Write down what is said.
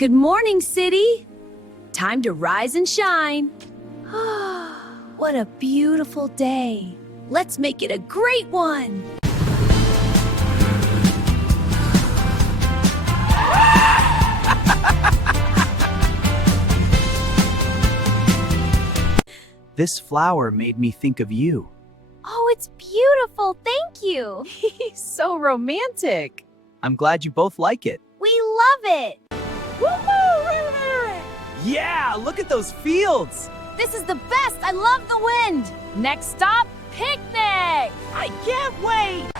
Good morning, city. Time to rise and shine. What a beautiful day. Let's make it a great one. This flower made me think of you. Oh, it's beautiful. Thank you. So romantic. I'm glad you both like it. We love it. Yeah, look at those fields. This is the best. I love the wind. Next stop, picnic. I can't wait.